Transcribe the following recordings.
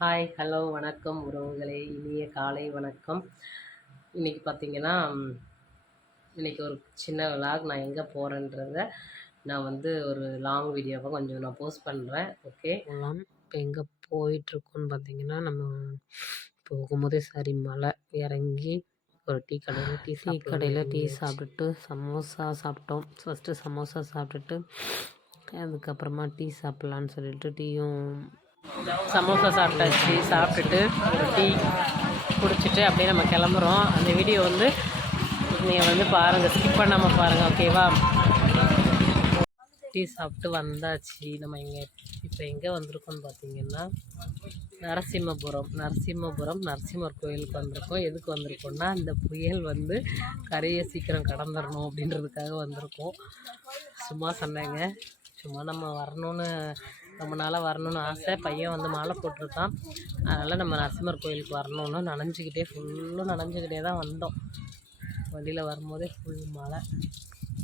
Hi hello வணக்கம் உறவுகளே இனிய காலை வணக்கம். இன்றைக்கி பார்த்தீங்கன்னா இன்றைக்கி ஒரு சின்ன விலாக் நான் எங்கே போகிறேன்றத நான் வந்து ஒரு லாங் வீடியோவாக கொஞ்சம் நான் போஸ்ட் பண்ணுறேன் ஓகே இப்போ எங்கே போயிட்டுருக்கோன்னு பார்த்தீங்கன்னா நம்ம போகும்போதே சரி மலை இறங்கி ஒரு டீ கடையில் டீ டீ கடையில் டீ சாப்பிட்டுட்டு சமோசா சாப்பிட்டோம். ஃபஸ்ட்டு சமோசா சாப்பிட்டுட்டு அதுக்கப்புறமா டீ சாப்பிட்லான்னு சொல்லிட்டு டீயும் சமோசா சாப்பிட்டாச்சு சாப்பிட்டுட்டு ஒரு டீ குடிச்சிட்டு அப்படியே நம்ம கிளம்புறோம். அந்த வீடியோ வந்து நீங்கள் வந்து பாருங்கள் ஸ்கிப் பண்ணாமல் பாருங்கள் ஓகேவா டீ சாப்பிட்டு வந்தாச்சு. நம்ம இங்கே இப்போ எங்கே வந்திருக்கோம்னு பார்த்தீங்கன்னா நரசிம்மபுரம் நரசிம்மபுரம் நரசிம்மர் கோயிலுக்கு வந்திருக்கோம். எதுக்கு வந்திருக்கோம்னா இந்த புயல் வந்து கரையை சீக்கிரம் கடந்துடணும் அப்படின்றதுக்காக வந்திருக்கோம். சும்மா சொன்னாங்க. சும்மா நம்ம வரணும்னு ரொம்ப நாளாக வரணும்னு ஆசை. பையன் வந்து மாலை போட்டிருக்கான். அதனால் நம்ம நரசிம்மர் கோயிலுக்கு வரணும்னு நனைஞ்சிக்கிட்டே ஃபுல்லும் நனைஞ்சிக்கிட்டே தான் வந்தோம். வண்டியில் வரும்போதே ஃபுல் மழை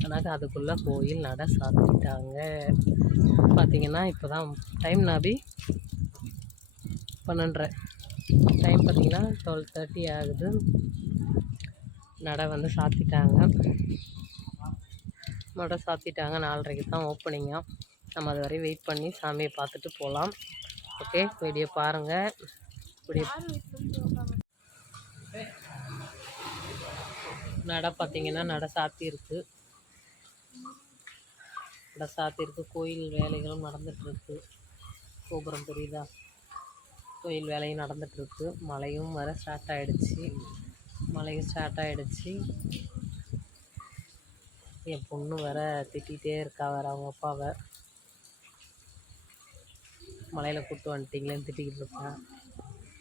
ஆனால் அதுக்குள்ளே கோயில் நட சாத்திட்டாங்க. பார்த்தீங்கன்னா இப்போ தான் டைம் நாபி பன்னெண்டரை. டைம் பார்த்தீங்கன்னா டுவெல் தேர்ட்டி ஆகுது. நடை வந்து சாத்திட்டாங்க. நடை சாத்திட்டாங்க. நாலரைக்கு தான் ஓப்பனிங்காக நம்ம அது வரையும் வெயிட் பண்ணி சாமியை பார்த்துட்டு போகலாம் ஓகே வீடியோ பாருங்கள் வீடியோ நடை பார்த்தீங்கன்னா நடை சாத்தி இருக்கு. நடை சாத்தி இருக்கு. கோயில் வேலைகளும் நடந்துகிட்ருக்கு கோபுரம் தெரியுதா? கோயில் வேலையும் நடந்துகிட்ருக்கு மழையும் வர ஸ்டார்ட் ஆகிடுச்சு மழையும் ஸ்டார்ட் ஆகிடுச்சு என் பொண்ணு வர திட்டிகிட்டே இருக்கா வேறு அவங்க அப்பாவை. மலையில் கூப்பிட்டு வந்துட்டிங்களேன்னு திட்டிக்கிட்டு இருப்பேன்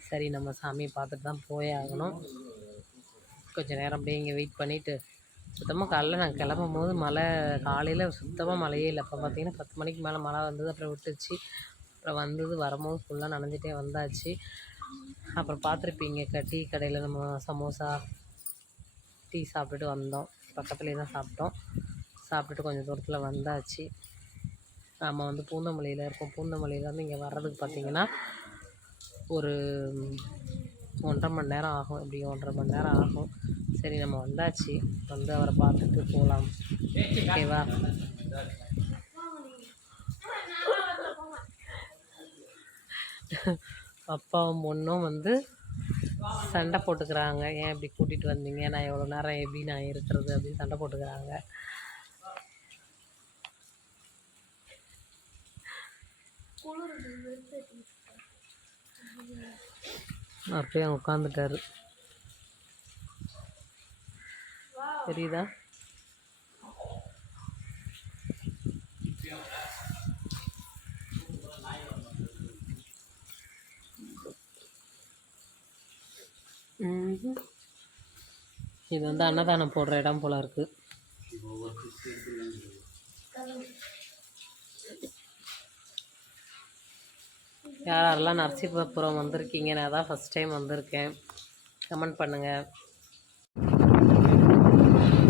சரி நம்ம சாமியை பார்த்துட்டு தான் போயே ஆகணும். கொஞ்சம் நேரம் அப்படியே இங்கே வெயிட் பண்ணிவிட்டு சுத்தமாக காலைல நான் கிளம்பும் போது மழை காலையில் சுத்தமாக மழையே இல்லை. அப்போ பார்த்தீங்கன்னா பத்து மணிக்கு மேலே மழை வந்தது அப்புறம் விட்டுச்சு அப்புறம் வந்தது வரும்போது ஃபுல்லாக நனைஞ்சிட்டே வந்தாச்சு. அப்புறம் பார்த்துருப்பீங்க க டீ கடையில் நம்ம சமோசா டீ சாப்பிட்டுட்டு வந்தோம். பக்கத்துலேயே தான் சாப்பிட்டோம். சாப்பிட்டுட்டு கொஞ்சம் தூரத்தில் வந்தாச்சு. நம்ம வந்து பூந்தமல்லியில் இருக்கோம். பூந்தமல்லியிலேருந்து இங்கே வர்றதுக்கு பார்த்தீங்கன்னா ஒரு ஒன்றரை மணி நேரம் ஆகும். எப்படி ஒன்றரை மணி நேரம் ஆகும். சரி நம்ம வந்தாச்சு. வந்து அவரை பார்த்துட்டு போகலாம் ஓகேவா அப்பாவும் பொண்ணும் வந்து சண்டை போட்டுக்கிறாங்க. ஏன் இப்படி கூட்டிகிட்டு வந்தீங்க? நான் எவ்வளோ நேரம் எப்படி நான் இருக்கிறது அப்படின்னு சண்டை போட்டுக்கிறாங்க. அப்படியே உட்காந்துட்டாரு தெரியுதா? இது வந்து அன்னதானம் போடுற இடம் போல இருக்கு. யார் யாரெல்லாம் நரசிபுரம் வந்திருக்கீங்க? நான் தான் ஃபஸ்ட் டைம் வந்திருக்கேன். கமெண்ட் பண்ணுங்கள்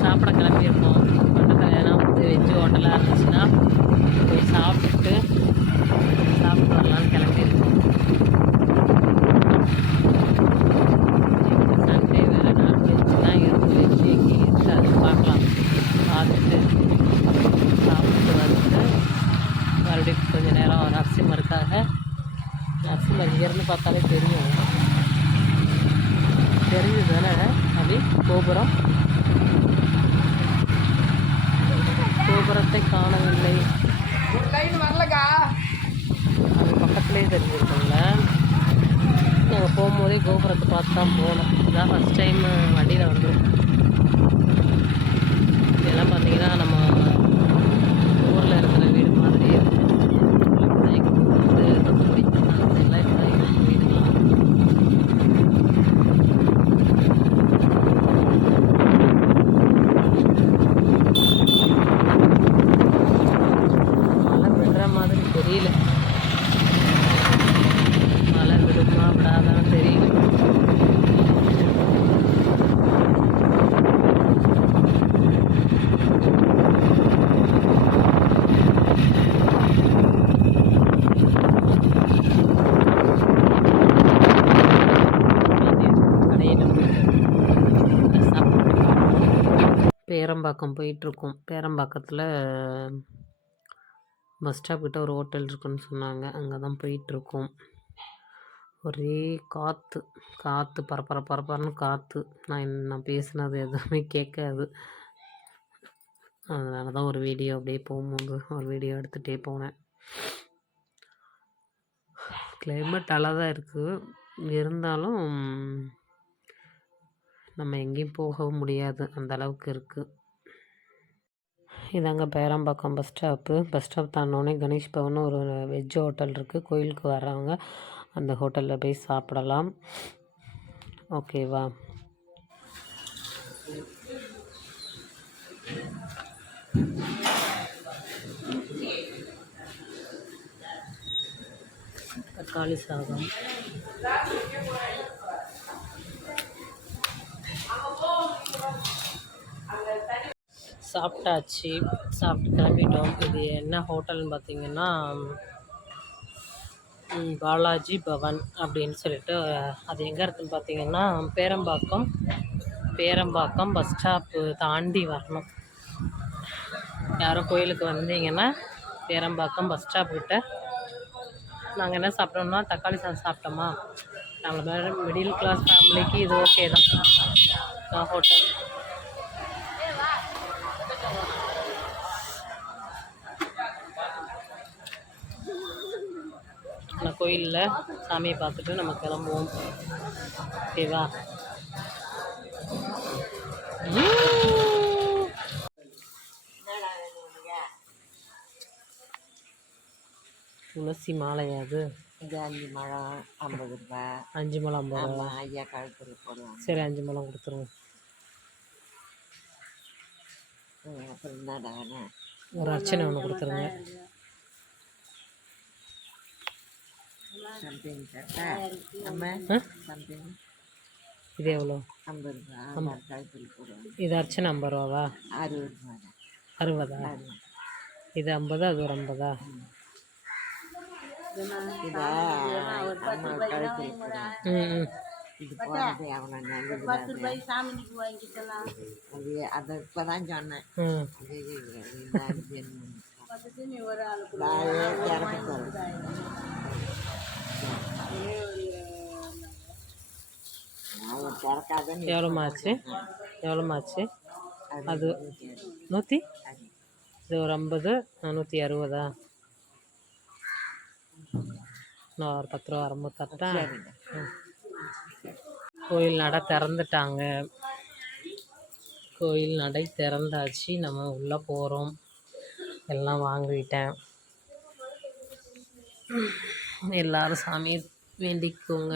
சாப்பிட கிளம்பியிருக்கோம் பக்கத்தில் ஏன்னா வந்து வெஜ்ஜு ஹோட்டலாக இருந்துச்சுன்னா போய் சாப்பிட்டுட்டு சாப்பிட்டு வரலான்னு கிளம்பியிருக்கோம் சண்டே வேறு நான்வெஜ் தான் இருக்குது வெஜ்ஜு எங்கேயும் இருக்காது பார்க்கலாம் பார்த்துட்டு சாப்பிட்டு வந்துட்டு மறுபடியும் கொஞ்ச நேரம் நரசிம்மருக்காக நரசிம்மர் இங்கேருந்து பார்த்தாலே தெரியும். தெரியுது தானே? அப்படி கோபுரம். கோபுரத்தை காணவில்லை. அது பக்கத்துலேயே தெரிஞ்சிருக்கோம்ல. நாங்கள் போகும்போதே கோபுரத்தை பார்த்து தான் போனோம். இதான் ஃபஸ்ட் டைம் வண்டியில் வந்தோம். இதெல்லாம் பார்த்தீங்கன்னா நம்ம ஊரில் இருக்கிற வீடு மாதிரியே இருக்கும் எங்கள் ஊர் வந்து தூத்துக்குடி அந்த எல்லாம் இப்படி தான் இருக்கும் வீடுலாம் மழை விடுற மாதிரி தெரியல மழை விடுமா விடாதான்னு தெரியல பேரம்பாக்கம் போயிட்டுருக்கோம். பேரம்பாக்கத்தில் பஸ் ஸ்டாப் கிட்ட ஒரு ஹோட்டல் இருக்குன்னு சொன்னாங்க. அங்கே தான் போயிட்டுருக்கோம். ஒரே காற்று காற்று பரப்பர பரப்பரன்னு காற்று நான் நான் பேசினது எதுவுமே கேட்காது. அதனால தான் ஒரு வீடியோ அப்படியே போகும்போது ஒரு வீடியோ எடுத்துகிட்டே போனேன். கிளைமேட் நல்லா தான் இருக்குது இருந்தாலும் நம்ம எங்கேயும் போகவும் முடியாது. அந்த அளவுக்கு இருக்குது இதாங்க Perambakkam bus stop bus stop தாண்டோடனே Ganesh Bhavan ஒரு வெஜ் ஹோட்டல் இருக்குது கோயிலுக்கு வர்றவங்க அந்த ஹோட்டலில் போய் சாப்பிடலாம். ஓகேவா தக்காளி சாதம் சாப்பிட்டாச்சு. சாப்பிட்டு கிளம்பிட்டோம். இது என்ன ஹோட்டல்னு பார்த்தீங்கன்னா பாலாஜி பவன் அப்படின்னு சொல்லிட்டு அது எங்கே இருக்குன்னு பார்த்தீங்கன்னா பேரம்பாக்கம் பேரம்பாக்கம் பஸ் ஸ்டாப்பு தாண்டி வரணும். யாரும் கோயிலுக்கு வந்தீங்கன்னா பேரம்பாக்கம் பஸ் ஸ்டாப்கிட்ட நாங்கள் என்ன சாப்பிட்டோம்னா தக்காளி சாதம் சாப்பிட்டோமா? நம்மள மாதிரி மிடில் கிளாஸ் ஃபேமிலிக்கு இது ஓகே தான். ஹோட்டல் அந்த கோயிலில் சாமியை பார்த்துட்டு நம்ம கிளம்புவோம். ஓகேவா? துளசி மாலையா அது. இது அஞ்சு மழம் ஐம்பது ரூபா. அஞ்சு முழம் ஐம்பது ரூபா. ஐயா கழுத்தில் போடுவாங்க. சரி அஞ்சு முழம் கொடுத்துருங்க. ம், அப்புறம் என்னடா வேணும் ஒரு அர்ச்சனை ஒன்று கொடுத்துருங்க. இது எவ்வளோ? ஐம்பது ரூபா இது அர்ச்சனை ஐம்பது ரூபாவா? அறுபது ரூபா அறுபதா. இது ஐம்பது அது ஒரு ஐம்பதா? இதா போனது அவனை நல்லது அது. அதை இப்போ தான் சொன்னேன். எவ்வளோமா ஆச்சு அது நூற்றி இது ஒரு ஐம்பது நூற்றி அறுபதா? நான் ஒரு பத்து ரூபா வரும்போது கோயில் நடை திறந்துட்டாங்க. கோயில் நடை திறந்தாச்சு. நம்ம உள்ளே போகிறோம் எல்லாம் வாங்கிட்டேன் எல்லாரும் சாமி வேண்டிக்கோங்க.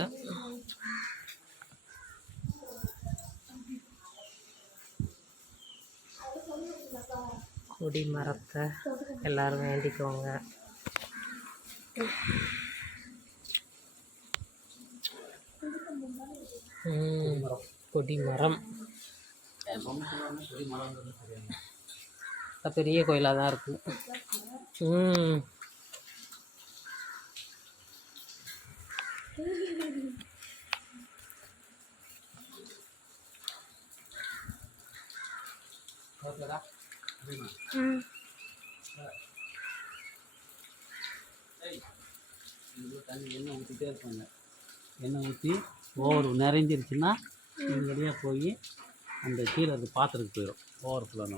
கொடி மரத்தை எல்லாரும் வேண்டிக்கோங்க. கொடி மரம். பெரிய கோயிலாக தான் இருக்கும். ம். தண்ணி எண்ணெய் ஊற்றிட்டே இருப்பாங்க எண்ணெய் ஊற்றி ஓவர் நிறைஞ்சிருச்சுன்னா இது வழியாக போய் அந்த கீழே அது பாத்திரத்துக்கு போயிடும் ஓவர் ஃபுல்லாக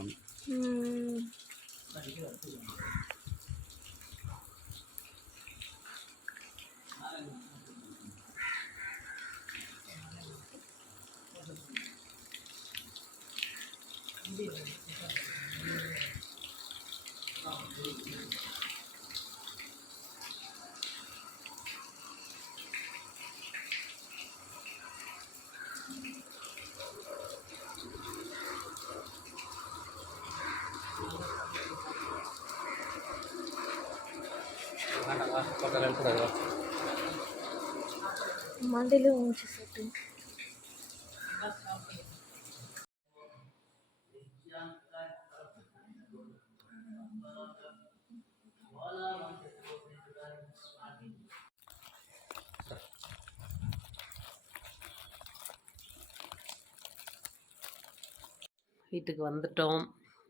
మందిలో ఉంచేసేట్టు வீட்டுக்கு வந்துட்டோம்.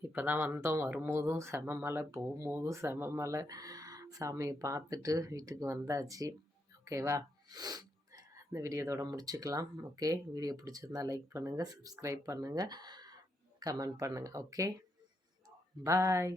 இப்போ தான் வந்தோம். வரும்போதும் செம மழை போகும்போதும் செம மழை. சாமியை பார்த்துட்டு வீட்டுக்கு வந்தாச்சு. ஓகேவா இந்த வீடியோதோடு முடிச்சுக்கலாம். ஓகே வீடியோ பிடிச்சிருந்தா லைக் பண்ணுங்கள் சப்ஸ்கிரைப் பண்ணுங்கள் கமெண்ட் பண்ணுங்கள் ஓகே பாய்